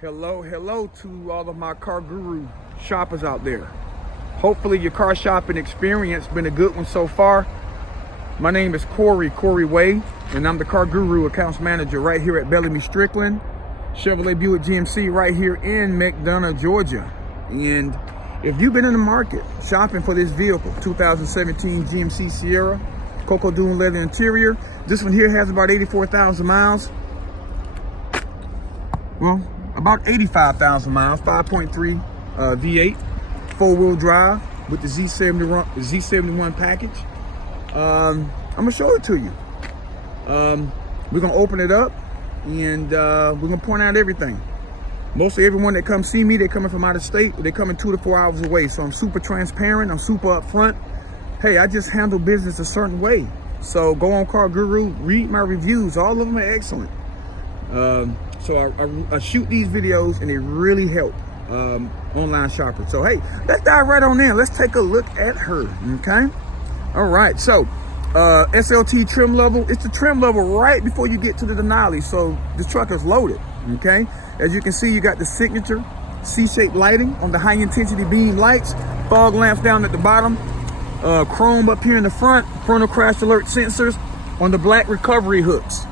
Hello to all of my car guru shoppers out there. Hopefully your car shopping experience been a good one so far. My name is Corey Way, and I'm the car guru accounts manager right here at Bellamy Strickland Chevrolet Buick GMC right here in McDonough, Georgia. And if you've been in the market shopping for this vehicle, 2017 GMC Sierra, Cocoa Dune leather interior, this one here has about 84,000 miles. Well, about 85,000 miles, 5.3 V8, four-wheel drive with the Z71 package. I'm gonna show it to you. We're gonna open it up and we're gonna point out everything. Mostly everyone that comes see me, they're coming from out of state, they're coming 2 to 4 hours away. So I'm super transparent, I'm super upfront. Hey, I just handle business a certain way. So go on Car Guru, read my reviews, all of them are excellent. So I shoot these videos and they really help online shoppers. So hey, let's dive right on in. Let's take a look at her, okay? All right, so SLT trim level. It's the trim level right before you get to the Denali. So this truck is loaded, okay? As you can see, you got the signature C-shaped lighting on the high intensity beam lights, fog lamps down at the bottom, chrome up here in the front, frontal crash alert sensors on the black recovery hooks.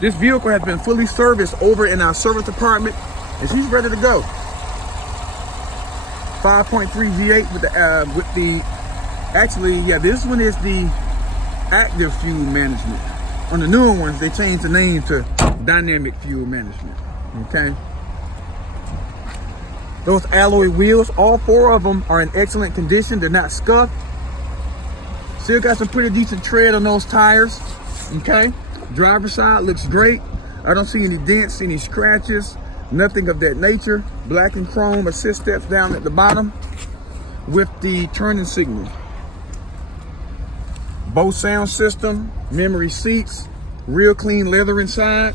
This vehicle has been fully serviced over in our service department, and she's ready to go. 5.3 V8 with the actually, yeah, this one is the active fuel management. On the newer ones, they changed the name to dynamic fuel management. Okay. Those alloy wheels, all 4 of them are in excellent condition. They're not scuffed. Still got some pretty decent tread on those tires. Okay. Driver's side looks great. I don't see any dents, any scratches, nothing of that nature. Black and chrome assist steps down at the bottom with the turning signal. Bose sound system, memory seats, real clean leather inside.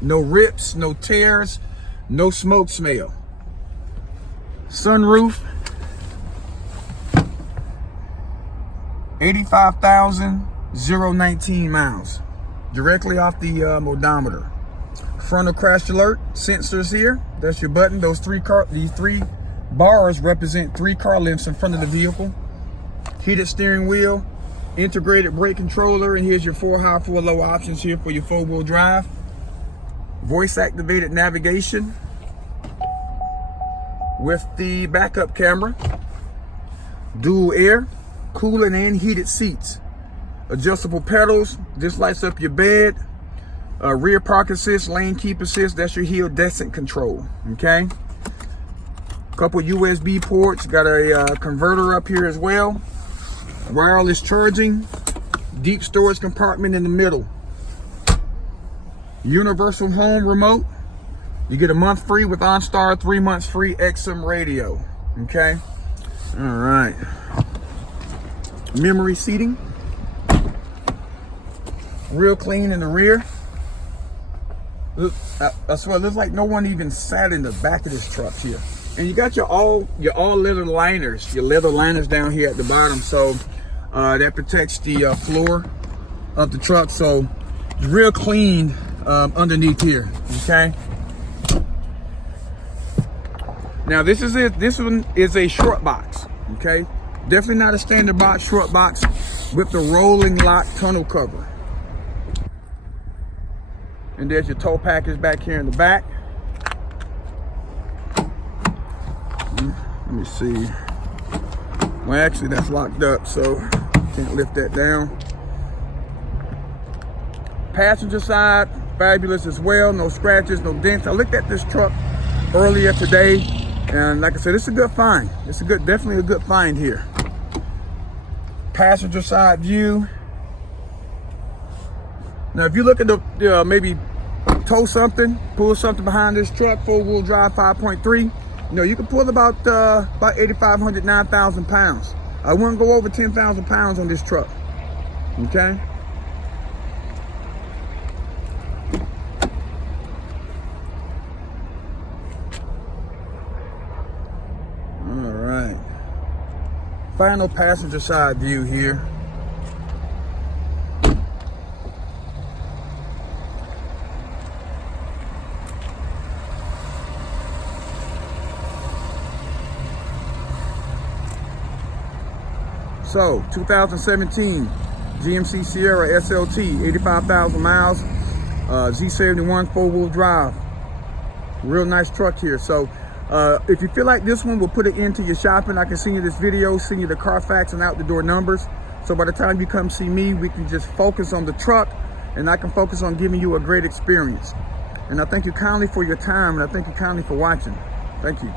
No rips, no tears, no smoke smell. Sunroof. 85,019 miles, directly off the odometer. Frontal crash alert sensors here. That's your button. These three bars represent 3 car lengths in front of the vehicle. Heated steering wheel, integrated brake controller, and here's your 4 high, 4 low options here for your 4-wheel drive. Voice activated navigation with the backup camera. Dual air, cooling and heated seats. Adjustable pedals, this lights up your bed. Rear park assist, lane keep assist, that's your heel descent control, okay? Couple USB ports, got a converter up here as well. Wireless charging, deep storage compartment in the middle. Universal home remote. You get a month free with OnStar, 3 months free XM radio, okay? All right. Memory seating. Real clean in the rear. Look, I swear, it looks like no one even sat in the back of this truck here. And you got your all leather liners, down here at the bottom, so that protects the floor of the truck. So it's real clean underneath here. Okay. Now this is it. This one is a short box. Okay, definitely not a standard box. Short box with the rolling lock tonneau cover. And there's your tow package back here in the back. Let me see. Well, actually, that's locked up, so can't lift that down. Passenger side, fabulous as well. No scratches, no dents. I looked at this truck earlier today, and like I said, it's a good find. It's definitely a good find here. Passenger side view. Now, if you look at the maybe tow something, pull something behind this truck, 4-wheel drive, 5.3. You know, you can pull about 8,500, 9,000 pounds. I wouldn't go over 10,000 pounds on this truck. Okay. All right. Final passenger side view here. So 2017 GMC Sierra SLT, 85,000 miles, Z71 4-wheel drive. Real nice truck here. So if you feel like this one will put an end to your shopping, I can send you this video, send you the Carfax and out the door numbers. So by the time you come see me, we can just focus on the truck, and I can focus on giving you a great experience. And I thank you kindly for your time, and I thank you kindly for watching. Thank you.